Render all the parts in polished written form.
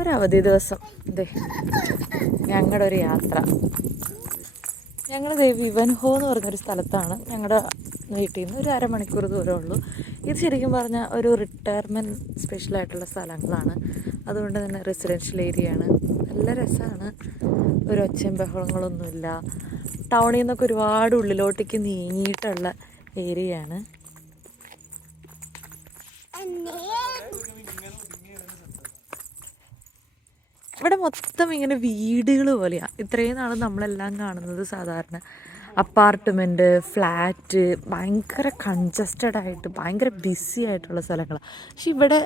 ഒരവധി ദിവസം ഇതേ ഞങ്ങളുടെ ഒരു യാത്ര. ഞങ്ങൾ വിവൻഹോ എന്ന് പറഞ്ഞൊരു സ്ഥലത്താണ്. ഞങ്ങളുടെ വീട്ടിൽ നിന്ന് ഒരു അരമണിക്കൂർ ദൂരമുള്ളൂ. ഇത് ശരിക്കും പറഞ്ഞാൽ ഒരു റിട്ടയർമെൻറ്റ് സ്പെഷ്യലായിട്ടുള്ള സ്ഥലങ്ങളാണ്. അതുകൊണ്ട് തന്നെ റെസിഡൻഷ്യൽ ഏരിയയാണ്. നല്ല രസമാണ്. ഒരു ഒച്ചയും ബഹളങ്ങളൊന്നുമില്ല. ടൗണിൽ നിന്നൊക്കെ ഒരുപാട് ഉള്ളിലോട്ടേക്ക് നീങ്ങിയിട്ടുള്ള ഏരിയയാണ്. ഇവിടെ മൊത്തം ഇങ്ങനെ വീടുകൾ പോലെയാണ്. ഇത്രയും നാൾ നമ്മളെല്ലാം കാണുന്നത് സാധാരണ അപ്പാർട്ട്മെൻറ്റ്, ഫ്ലാറ്റ്, ഭയങ്കര കൺജസ്റ്റഡ് ആയിട്ട് ഭയങ്കര ബിസി ആയിട്ടുള്ള സ്ഥലങ്ങളാണ്. പക്ഷെ ഇവിടെ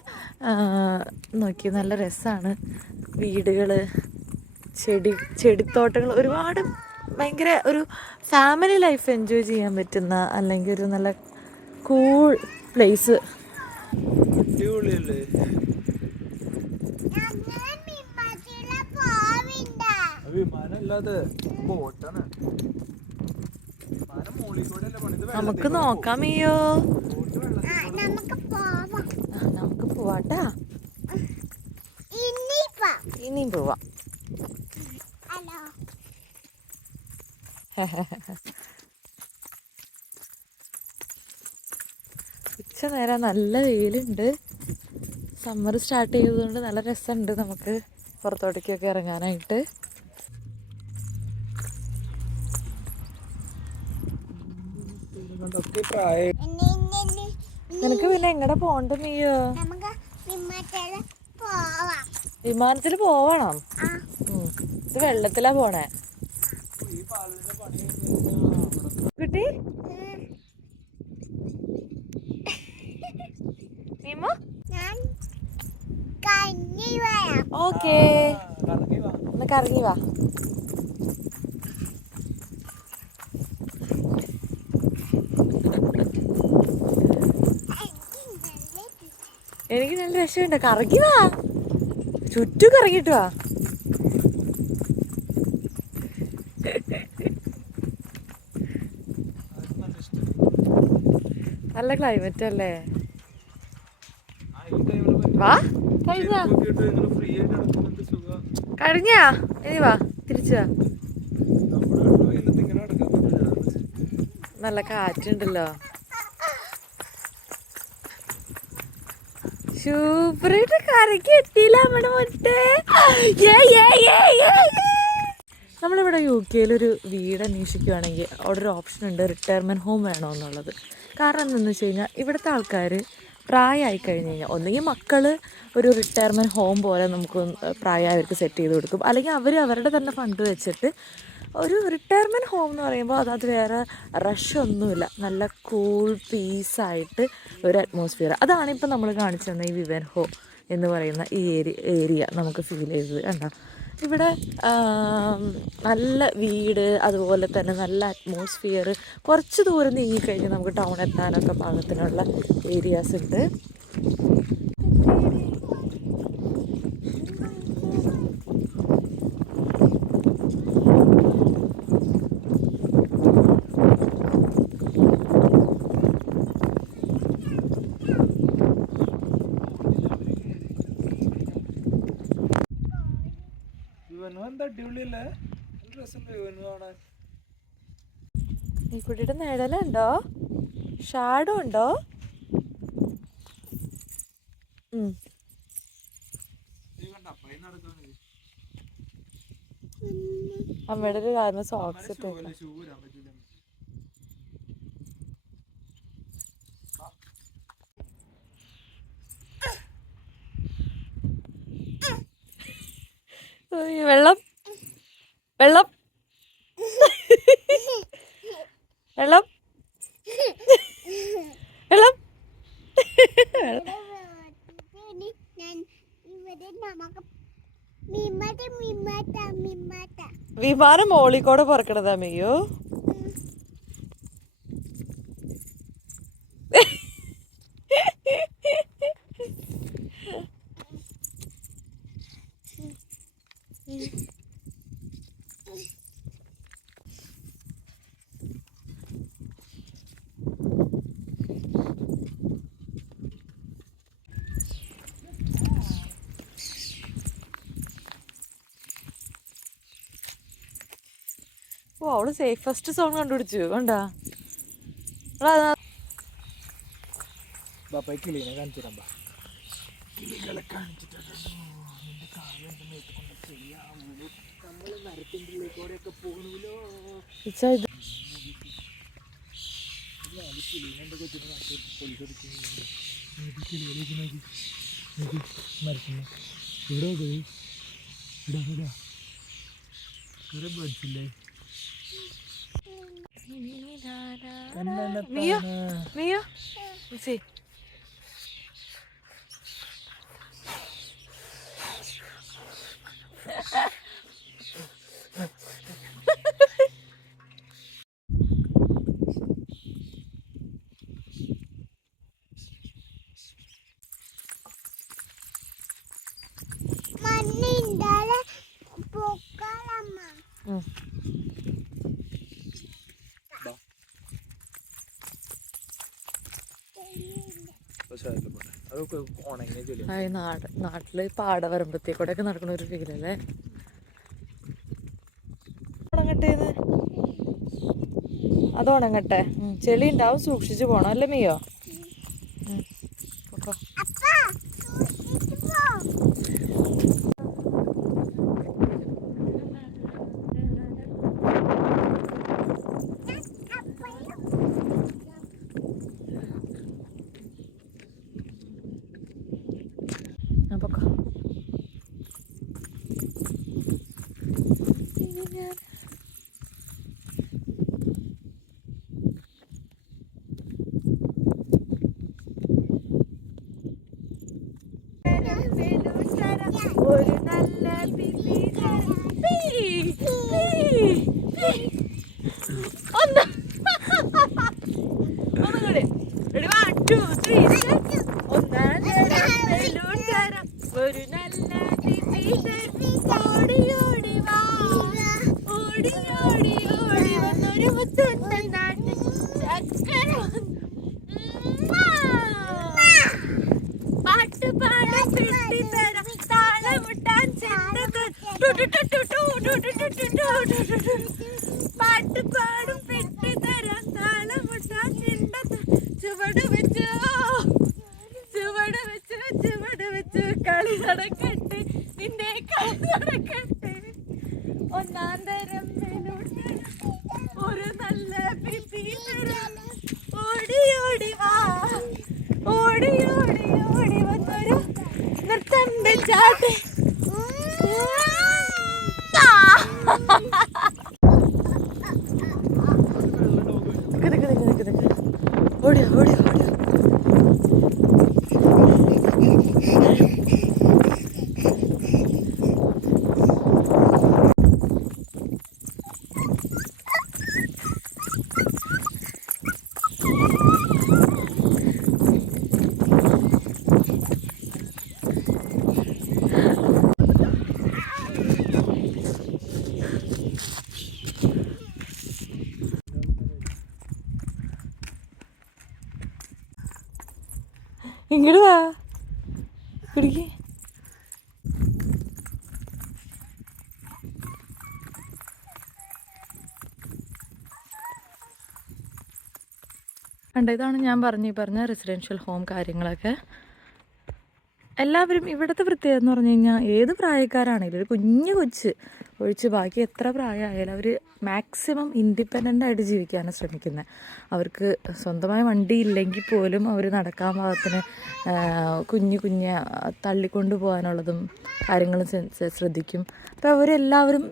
നോക്കി നല്ല രസമാണ്. വീടുകൾ, ചെടിത്തോട്ടങ്ങൾ, ഒരുപാട് ഭയങ്കര ഒരു ഫാമിലി ലൈഫ് എൻജോയ് ചെയ്യാൻ പറ്റുന്ന, അല്ലെങ്കിൽ ഒരു നല്ല കൂൾ പ്ലേസ്. നമുക്ക് നോക്കാമയ്യോ, നമുക്ക് പോവാട്ടാ. ഇനിയും പോവാം. ഉച്ച നേരം നല്ല വെയിലുണ്ട്. സമ്മർ സ്റ്റാർട്ട് ചെയ്തതുകൊണ്ട് നല്ല രസമുണ്ട് നമുക്ക് പുറത്തോട്ടേക്കൊക്കെ ഇറങ്ങാനായിട്ട്. നിനക്ക് പിന്നെ എങ്ങടെ പോണ്ട നീയോ? വിമാനത്തിൽ പോവണം. ഇത് വെള്ളത്തിലാ പോണേ കുട്ടി. ഓക്കേ, ഒന്ന് കറങ്ങി വാ. എനിക്ക് നല്ല രക്ഷയുണ്ട്. കറങ്ങി വാ, ചുറ്റും കറങ്ങിട്ട് വാ. നല്ല ക്ലൈമറ്റ് അല്ലേ? വാ, കഴിഞ്ഞാ ഇനി വാ, തിരിച്ചു വാ. നല്ല കാറ്റുണ്ടല്ലോ. സൂപ്പറായിട്ട് കറക്കി എത്തിയില്ല നമ്മുടെ മുറ്റേ. നമ്മളിവിടെ UK ഒരു വീട് അന്വേഷിക്കുകയാണെങ്കിൽ അവിടെ ഒരു ഓപ്ഷൻ ഉണ്ട്, റിട്ടയർമെൻറ്റ് ഹോം വേണമെന്നുള്ളത്. കാരണം എന്താണെന്ന് വെച്ച് കഴിഞ്ഞാൽ ഇവിടുത്തെ ആൾക്കാർ പ്രായമായി കഴിഞ്ഞ് കഴിഞ്ഞാൽ ഒന്നുകിൽ മക്കൾ ഒരു റിട്ടയർമെൻറ്റ് ഹോം പോലെ നമുക്ക് പ്രായമായവർക്ക് സെറ്റ് ചെയ്ത് കൊടുക്കും, അല്ലെങ്കിൽ അവർ അവരുടെ തന്നെ ഫണ്ട് വെച്ചിട്ട് ഒരു റിട്ടയർമെൻറ്റ് ഹോം എന്ന് പറയുമ്പോൾ അത് വേറെ റഷൊന്നുമില്ല, നല്ല കൂൾ പീസായിട്ട് ഒരു അറ്റ്മോസ്ഫിയർ. അതാണിപ്പോൾ നമ്മൾ കാണിച്ചു തന്ന ഈ വിവൻഹോ എന്ന് പറയുന്ന ഈ ഏരിയ നമുക്ക് ഫീൽ ചെയ്തത്. കണ്ടോ, ഇവിടെ നല്ല വീട്, അതുപോലെ തന്നെ നല്ല അറ്റ്മോസ്ഫിയർ. കുറച്ച് ദൂരം നീങ്ങിക്കഴിഞ്ഞ് നമുക്ക് ടൗൺ എത്താനൊക്കെ പാകത്തിനുള്ള ഏരിയാസ് ഉണ്ട്. ഈ കുട്ടിയുടെ നിഴലുണ്ടോ? ഷാഡോ ഉണ്ടോ? അമ്മയുടെ ഒരു കാരണം സോക്സ് ഇട്ടേക്കാം. വെള്ളം വെള്ളം വെള്ളം വെള്ളം. വിമാനം മോളിക്കോടെ പറക്കണതാ മെയ്യോ. ഓ അവള് സേഫസ്റ്റ് സോൺ കണ്ടുപിടിച്ചു കണ്ടാ. കിളിനെ കാണിച്ചിട്ടാ കിളികളെ കാണിച്ചിട്ട് നമ്മള് മരത്തിൻ്റെ ഉള്ളിലേക്കൂടെയൊക്കെ പോകണല്ലോ. കിളിനെ കൊച്ചിനെ കിളികളേക്ക് നോക്കി മരത്തിന് ഇവിടെ ഇവിടെ കുറെ ബേർഡ്സ് ഇല്ലേ. മിയോ മിയോ see നാട്ടില് പാടവരമ്പത്തേക്കൂടെ ഒക്കെ നടക്കുന്ന ഒരു ഫീലല്ലേ. ഉണങ്ങട്ടേന്ന് അത് ഉണങ്ങട്ടെ. ചെളി ഉണ്ടാവും, സൂക്ഷിച്ചു പോണം അല്ലേ മിയോ. പൊക്കോ. ഒരു നല്ല ഒന്നുകൂടി ഒരു നല്ല ഓടി ഓടി വാ ഓടി ഓടി ഓടി വന്നൊരു മുത്തുണ്ടൻ നാട്ടിൽ ചക്കര പാട്ട് പാടാൻ പെട്ടിത്തരം താളമുട്ടാൻ പാട്ട് പാടും പെട്ടിത്തരം താളമുട്ടാൻ ചുവട് വെച്ച് ചുവട് വെച്ച് ചുവട് വെച്ച് കളി നടക്കട്ടെ നിന്റെ കളി നടക്കട്ടെ. ഒന്നാം തരം ഒരു നല്ല ഓടി ഓടി വാ ഓടി ഓടി ഓടി വന്നൊരു നൃത്തം വെച്ചാട്ടെ. ഓടിയോ ഓടിയോ ഓടിയോ. ഇങ്ങോട്ട് വാ കുടിക്ക്. കണ്ട ഇതാണ് ഞാൻ പറഞ്ഞ റെസിഡൻഷ്യൽ ഹോം കാര്യങ്ങളൊക്കെ. എല്ലാവരും ഇവിടുത്തെ പ്രത്യേകത എന്ന് പറഞ്ഞു കഴിഞ്ഞാൽ ഏത് പ്രായക്കാരാണെങ്കിലും ഒരു കുഞ്ഞു കൊച്ച് ഒഴിച്ച് ബാക്കി എത്ര പ്രായമായാലും അവർ മാക്സിമം ഇൻഡിപെൻഡൻ്റ് ആയിട്ട് ജീവിക്കാനാണ് ശ്രമിക്കുന്നത്. അവർക്ക് സ്വന്തമായ വണ്ടി ഇല്ലെങ്കിൽ പോലും അവർ നടക്കാൻ പാകത്തിന് കുഞ്ഞ് തള്ളിക്കൊണ്ട് പോകാനുള്ളതും കാര്യങ്ങളും ശ്രദ്ധിക്കും. അപ്പോൾ അവരെല്ലാവരും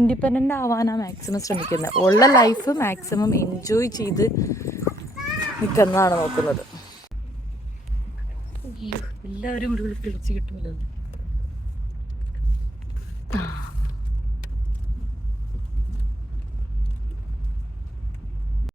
ഇൻഡിപെൻഡൻ്റ് ആവാനാണ് മാക്സിമം ശ്രമിക്കുന്നത്. ഉള്ള ലൈഫ് മാക്സിമം എൻജോയ് ചെയ്ത് നിൽക്കുന്നതാണ് നോക്കുന്നത്. എല്ലാവരും കൂടി വിളിച്ച് കിട്ടുമല്ലോ.